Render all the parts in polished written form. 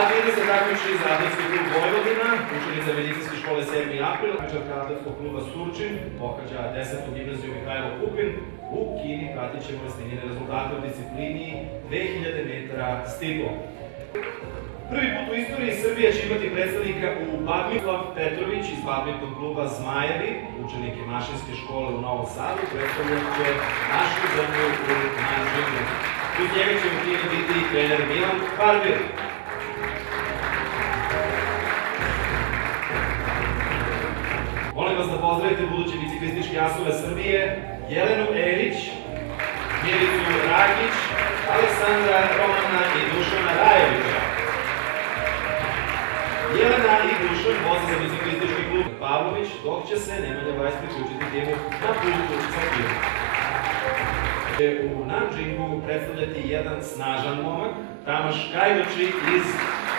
Atleti se takmiči za Atletski klub Vojvodina, učenica medicinske škole 7. april, učenica Atletskog kluba Surčin, pohađa 10. gimnaziju Mihajlo Pupin. U Kini pratit ćemo snimljene rezultate u disciplini 2000 metara stiglom. Prvi put u istoriji Srbije će imati predstavnika u badmintonu. Petrović iz badminton kluba Zmajevi, učenik je mašinske škole u Novom Sadu, predstavljat će našu zemlju u Nanjingu. Uz njega će u Kini biti i trener Milan Farbir. Molim vas da pozdravite buduće biciklističke asove Srbije, Jelenu Erić, Milicu Rakić, Aleksandra Romana i Dušana Rajevića. Jelena i Dušan voze za biciklistički klub Pavlović, dok će se Nemanja Vajs priključiti timu na putu za Kinu. U Nanjingu predstavljati jedan snažan momak, Tamaš Kajdoči iz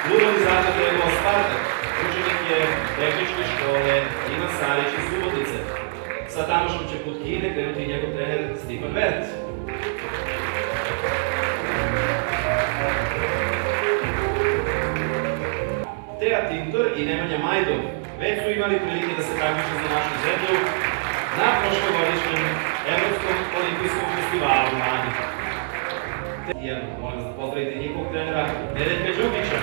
Ludovizata Tegova Spartak. Učenik je tehničke škole Ivan Sarić iz Subotice. Sa Tamašom će put Kine krenuti njegov trener Stipan Vert. Teja Tintor i Nemanja Majdov već su imali prilike da se takmiče za našu zemlju na prošlogodišnjem Evropskom olimpijskom festivalu mladih. Molim vas da pozdravite njihovog trenera Nedeljka Đukića.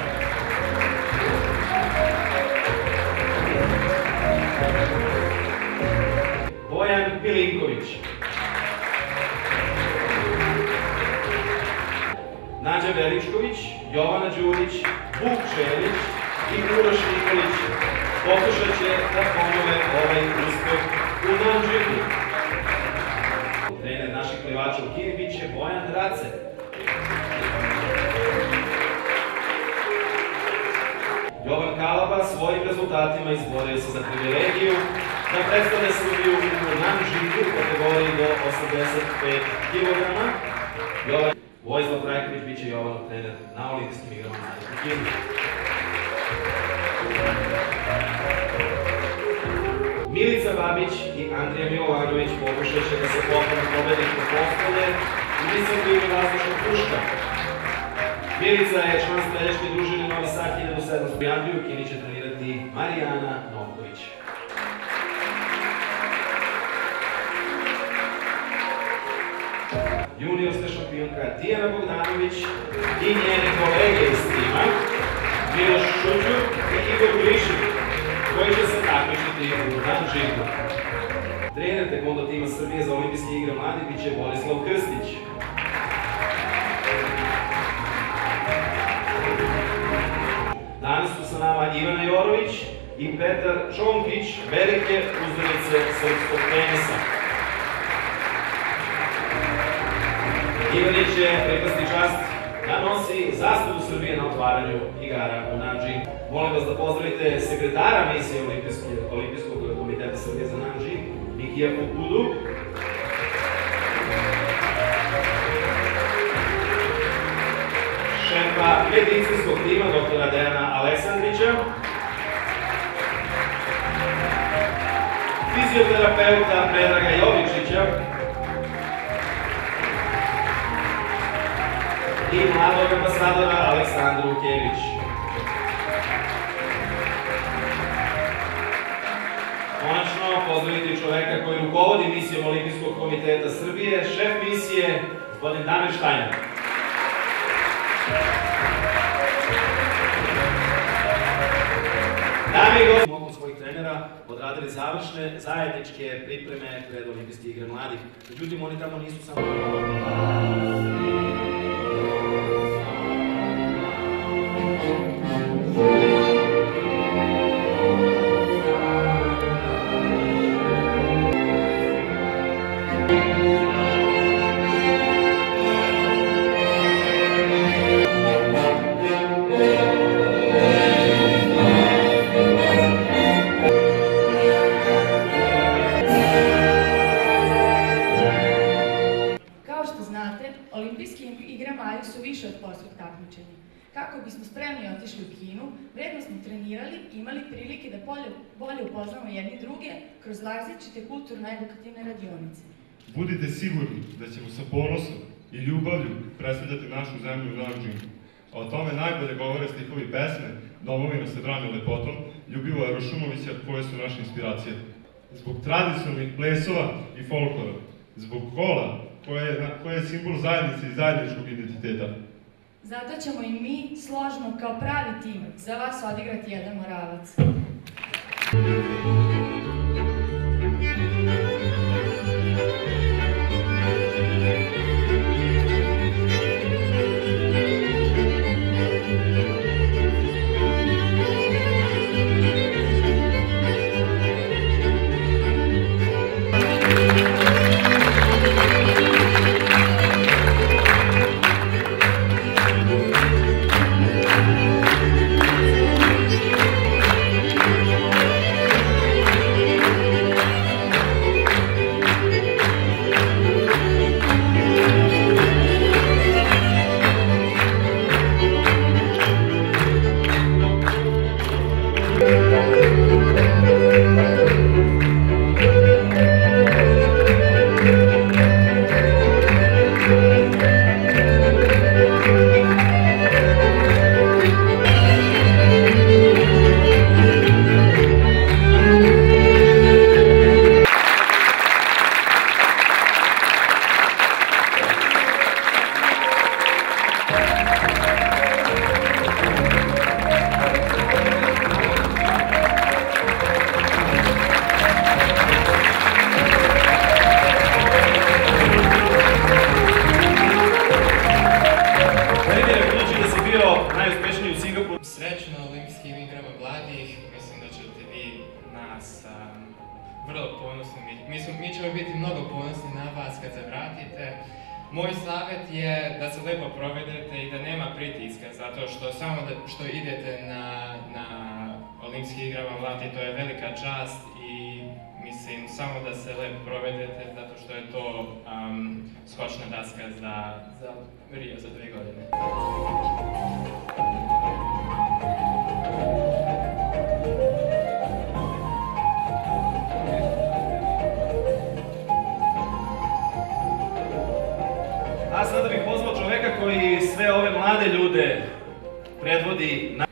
Bojan Pilinković. Nađa Veličković, Jovana Đurić, Vuk Čelić i Uroš Nikolić pokušat će da ponove ovaj uspeh u Nanjingu. Trener naših plivača u Kini bit će Bojan Drace. Jovan Kalaba svojim rezultatima izborio se za privilegiju da predstavlja Srbiju u Nanjingu u kategoriji do 85 kg. Vojislav Trajković bit će Jovanov trener na olimpijskim igrama mladih u Kini. Milica Babić i Andrija Milovanović pokušat će da se popune pobedničko postolje u disciplini vazdušnog puška. Milica je član streljačke družine Novi Sad 1700. U Andriju Kini će trenirati Marijana Novković. Juniorska šampionka Tijana Bogdanović i njene kolege iz tima Miloš Šuđur i Igor Glišin, koji će se takmičiti u Nanjingu. Trener taekwondo tima Srbije za olimpijske igre mladih bit će Borislav Krstić. Danas su sa nama Ivana Jorović i Petar Čonkić, velike uzorice srpskog tenisa. Ivanić je pripasti čast da nosi zastavu Srbije na otvaranju igara u Nanjingu. Molim vas da pozdravite sekretara misije Olimpijskog komiteta Srbije za Nanjing, Mikija Fukudu. Šefa medicinskog tima dr. Dejana Aleksandrića. Fizioterapeuta Predraga Jovičića. I mladog ambasadora Aleksandru Kević. Konačno, pozdraviti čoveka koji rukovodi misijom Olimpijskog komiteta Srbije, šef misije, gospodin Damir Štajner. Dame i gospodo, mogu svojih trenera odradili završne zajedničke pripreme pred Olimpijske igre mladih. Međutim, oni tamo nisu samo... Olimpijske igre mladih su više od sportskog takmičenja. Kako bismo spremni otišli u Kinu, vredno smo trenirali i imali prilike da bolje upoznamo jedni druge kroz različite kulturno-edukativne radionice. Budite sigurni da ćemo sa ponosom i ljubavlju predstavljati našu zemlju u Nanjingu. A o tome najbolje govore stihovi pesme Domovina se brani lepotom Ljubivoja Rošumovića, koje su naše inspiracije. Zbog tradicionalnih plesova i folklora, zbog kola, koje je simbol zajednice i zajedničkog identiteta. Zato ćemo i mi složno kao pravi tim za vas odigrati jedan Moravac. Sreću na Olimpijskim igrama mladih, mislim da ćete vi nas vrlo ponosni, mi ćemo biti mnogo ponosni na vas kad se vratite. Moj savjet je da se lepo provedete i da nema pritiska, zato što samo što idete na Olimpijske igrama mladih, to je velika čast i mislim samo da se lepo provedete, zato što je to skočna daska za Rio za 2 godine. A sada bih pozvao čoveka koji sve ove mlade ljude predvodi na...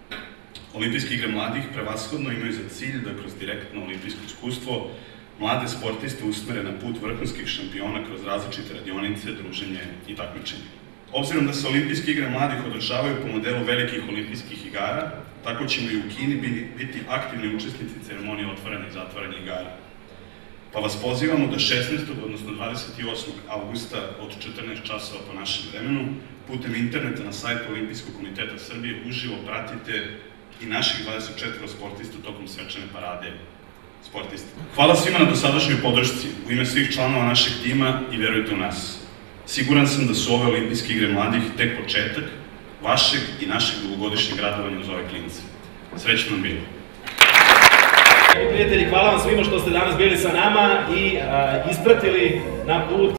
Olimpijske igre mladih prevashodno imaju za cilj da kroz direktno olimpijsko iskustvo mlade sportiste usmere na put vrhunskih šampiona kroz različite radionice, druženje i takmičenje. Obzirom da se Olimpijske igre mladih održavaju po modelu velikih olimpijskih igara, tako ćemo i u Kini biti aktivni učesnici ceremonije otvaranja i zatvaranja igara. Pa vas pozivamo da 16. odnosno 28. avgusta od 14 časova po našem vremenu putem interneta na sajtu Olimpijskog komiteta Srbije uživo pratite i naših 24 sportista tokom svečane parade sportista. Hvala svima na dosadašnjoj podršci u ime svih članova našeg tima i verujte u nas. Siguran sam da su ove Olimpijske igre mladih tek početak vašeg i našeg dugogodišnjeg radovanja uz ove klince. Srećno nam bilo! Prijatelji, hvala vam svima što ste danas bili sa nama i ispratili na put